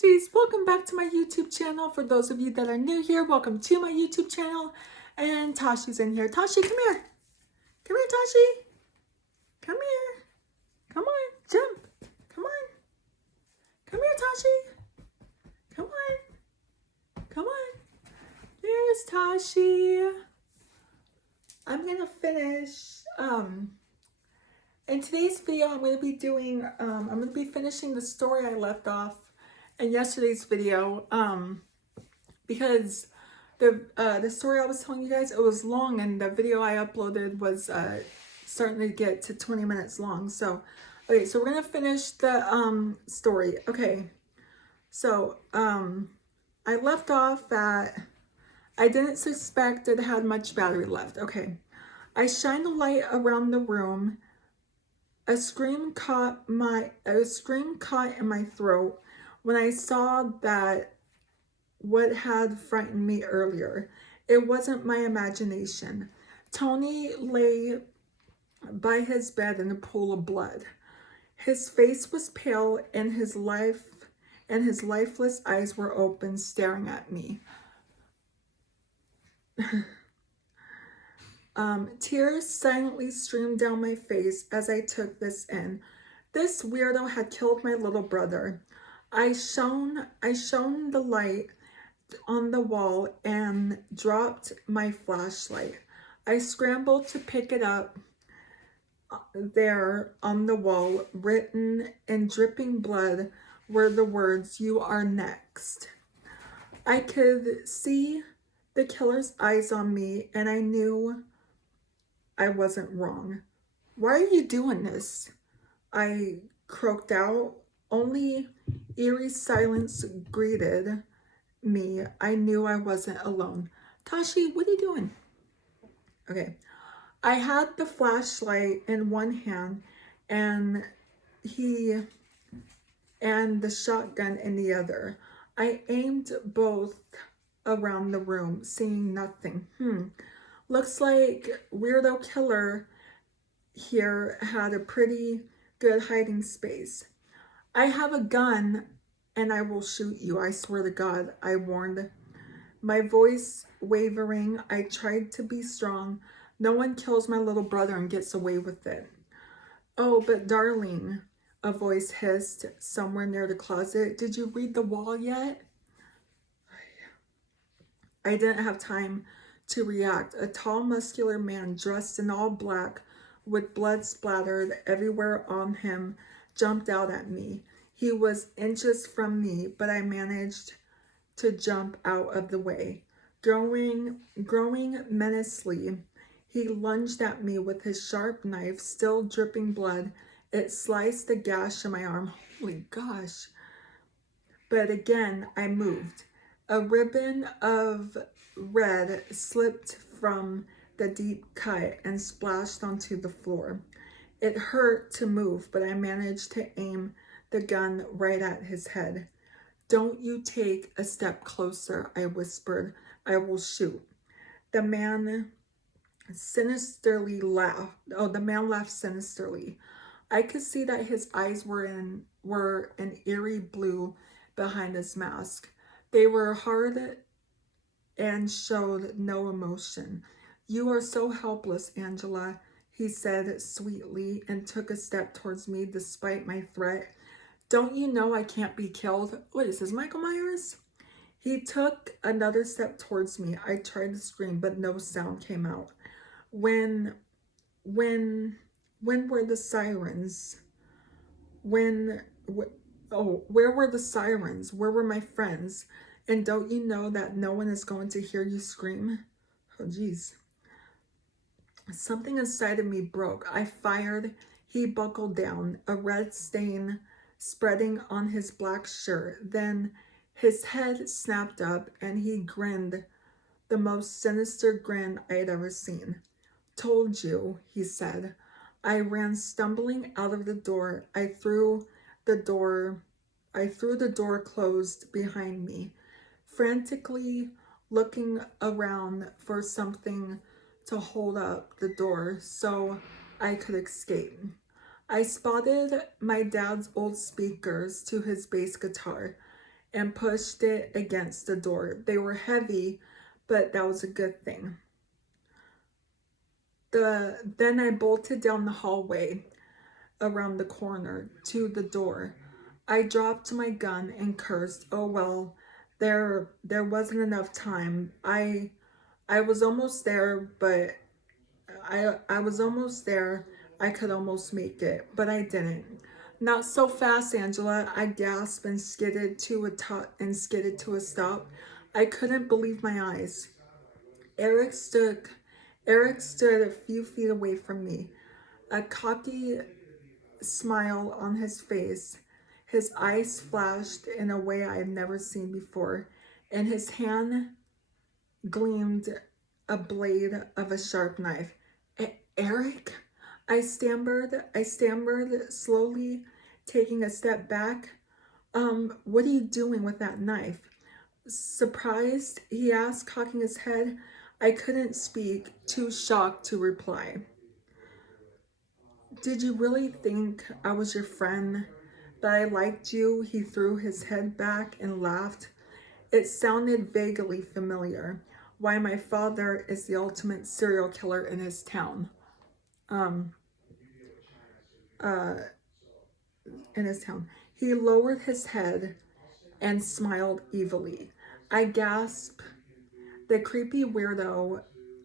besties, welcome back to my YouTube channel. For those of you that are new here, welcome to my YouTube channel. And Tashi's in here. Tashi, come here. Come here, Tashi. Come here. Come on, jump. Come on. Come here, Tashi. Come on. Come on. There's Tashi. I'm gonna finish in today's video. I'm gonna be finishing the story I left off in yesterday's video, because the story I was telling you guys, it was long, and the video I uploaded was starting to get to 20 minutes long. So okay, so we're gonna finish the story. Okay, so I left off at I didn't suspect it had much battery left. Okay, I shined the light around the room. A scream caught in my throat when I saw that what had frightened me earlier. It wasn't my imagination. Tony lay by his bed in a pool of blood. His face was pale and his lifeless eyes were open, staring at me. Tears silently streamed down my face as I took this in. This weirdo had killed my little brother. I shone the light on the wall and dropped my flashlight. I scrambled to pick it up. There on the wall, written in dripping blood, were the words, "You are next." I could see the killer's eyes on me, and I knew I wasn't wrong. "Why are you doing this?" I croaked out. Only eerie silence greeted me. I knew I wasn't alone. "Tashi, what are you doing?" Okay. I had the flashlight in one hand and the shotgun in the other. I aimed both around the room, seeing nothing. Looks like weirdo killer here had a pretty good hiding space. "I have a gun and I will shoot you, I swear to God," I warned. My voice wavering, I tried to be strong. "No one kills my little brother and gets away with it." "Oh, but darling," a voice hissed somewhere near the closet, "did you read the wall yet?" I didn't have time to react. A tall, muscular man dressed in all black with blood splattered everywhere on him jumped out at me. He was inches from me, but I managed to jump out of the way. Growing menacingly, he lunged at me with his sharp knife, still dripping blood. It sliced a gash in my arm. Holy gosh. But again, I moved. A ribbon of red slipped from the deep cut and splashed onto the floor. It hurt to move, but I managed to aim the gun right at his head. "Don't you take a step closer," I whispered. "I will shoot." The man sinisterly laughed. Oh, the man laughed sinisterly. I could see that his eyes were an eerie blue behind his mask. They were hard and showed no emotion. "You are so helpless, Angela," he said sweetly and took a step towards me despite my threat. "Don't you know I can't be killed?" What is this, Michael Myers? He took another step towards me. I tried to scream, but no sound came out. When were the sirens? Where were the sirens? Where were my friends? And don't you know that no one is going to hear you scream? Oh, geez. Something inside of me broke. I fired. He buckled down, a red stain spreading on his black shirt. Then his head snapped up and he grinned, the most sinister grin I'd ever seen. "Told you," he said. I ran stumbling out of the door. I threw the door closed behind me, frantically looking around for something to hold up the door so I could escape. I spotted my dad's old speakers to his bass guitar. and pushed it against the door. They were heavy, but that was a good thing. Then I bolted down the hallway around the corner to the door. I dropped my gun and cursed. Oh well, there wasn't enough time. I was almost there, but I was almost there. I could almost make it, but I didn't. Not so fast, Angela. I gasped and skidded to a stop. I couldn't believe my eyes. Eric stood Eric stood a few feet away from me, a cocky smile on his face. His eyes flashed in a way I had never seen before, and his hand gleamed a blade of a sharp knife. Eric? I stammered slowly, taking a step back. What are you doing with that knife? Surprised, he asked, cocking his head. I couldn't speak, too shocked to reply. Did you really think I was your friend? That I liked you? He threw his head back and laughed. It sounded vaguely familiar. Why, my father is the ultimate serial killer in his town. Um, uh, in his town. He lowered his head and smiled evilly. I gasped. The creepy weirdo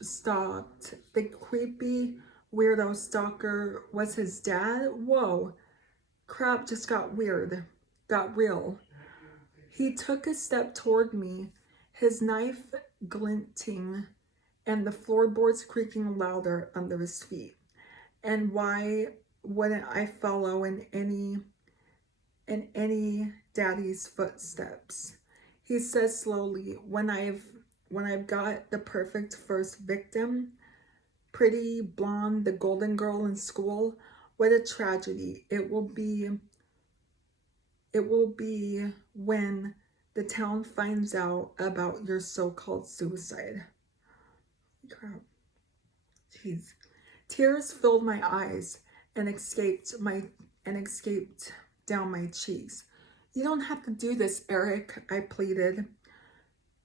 stopped. The creepy weirdo stalker was his dad? Whoa. Crap just got weird. Got real. He took a step toward me, his knife glinting and the floorboards creaking louder under his feet. And why wouldn't I follow in any daddy's footsteps? He says slowly, when I've got the perfect first victim, pretty blonde, the golden girl in school, what a tragedy it will be when the town finds out about your so-called suicide. Crap. Jeez. Tears filled my eyes and escaped down my cheeks. You don't have to do this, Eric, I pleaded.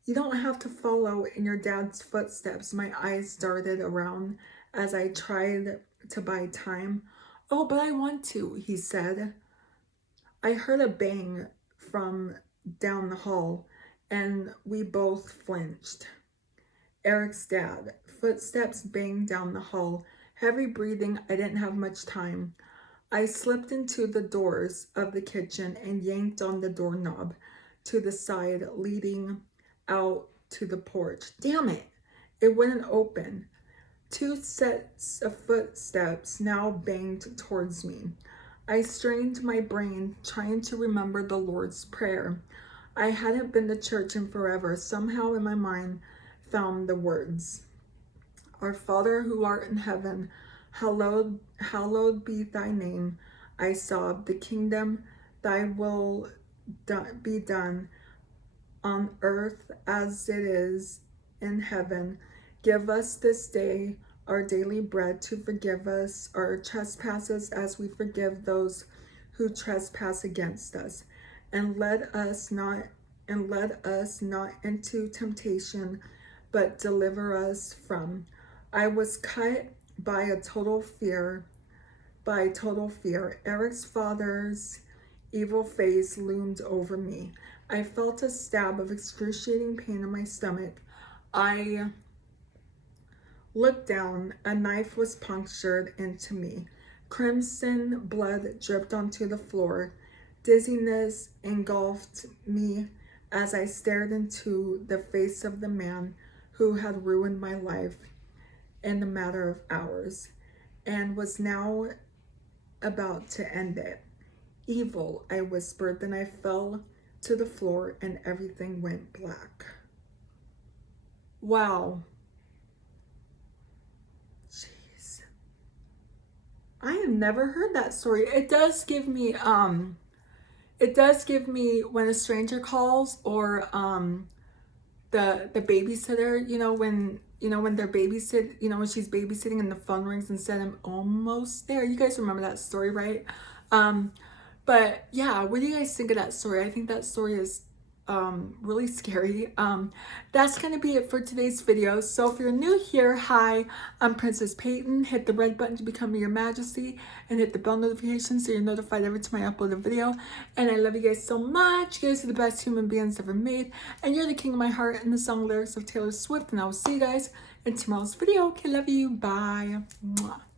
You don't have to follow in your dad's footsteps. My eyes darted around as I tried to buy time. Oh, but I want to, he said. I heard a bang from down the hall, and we both flinched. Eric's dad. Footsteps banged down the hall. Heavy breathing. I didn't have much time. I slipped into the doors of the kitchen and yanked on the doorknob to the side leading out to the porch. Damn it! It wouldn't open. Two sets of footsteps now banged towards me. I strained my brain, trying to remember the Lord's Prayer. I hadn't been to church in forever. Somehow in my mind found the words. Our Father who art in heaven, hallowed be thy name. I sobbed. The kingdom, thy will be done on earth as it is in heaven. Give us this day our daily bread, to forgive us our trespasses as we forgive those who trespass against us. And let us not into temptation, but deliver us from. I was cut by total fear. Eric's father's evil face loomed over me. I felt a stab of excruciating pain in my stomach. I looked down. A knife was punctured into me. Crimson blood dripped onto the floor. Dizziness engulfed me as I stared into the face of the man who had ruined my life in a matter of hours and was now about to end it. Evil, I whispered. Then I fell to the floor and everything went black. Wow. Jeez. I have never heard that story. It does give me When a Stranger Calls, or the babysitter, when they're when she's babysitting and the phone rings and said, I'm almost there. You guys remember that story, right? But yeah, what do you guys think of that story? I think that story is really scary. That's going to be it for today's video. So if you're new here, hi, I'm Princess Peyton. Hit the red button to become Your Majesty and hit the bell notification so you're notified every time I upload a video. And I love you guys so much. You guys are the best human beings ever made. And you're the king of my heart, and the song lyrics of Taylor Swift. And I will see you guys in tomorrow's video. Okay, love you. Bye. Mwah.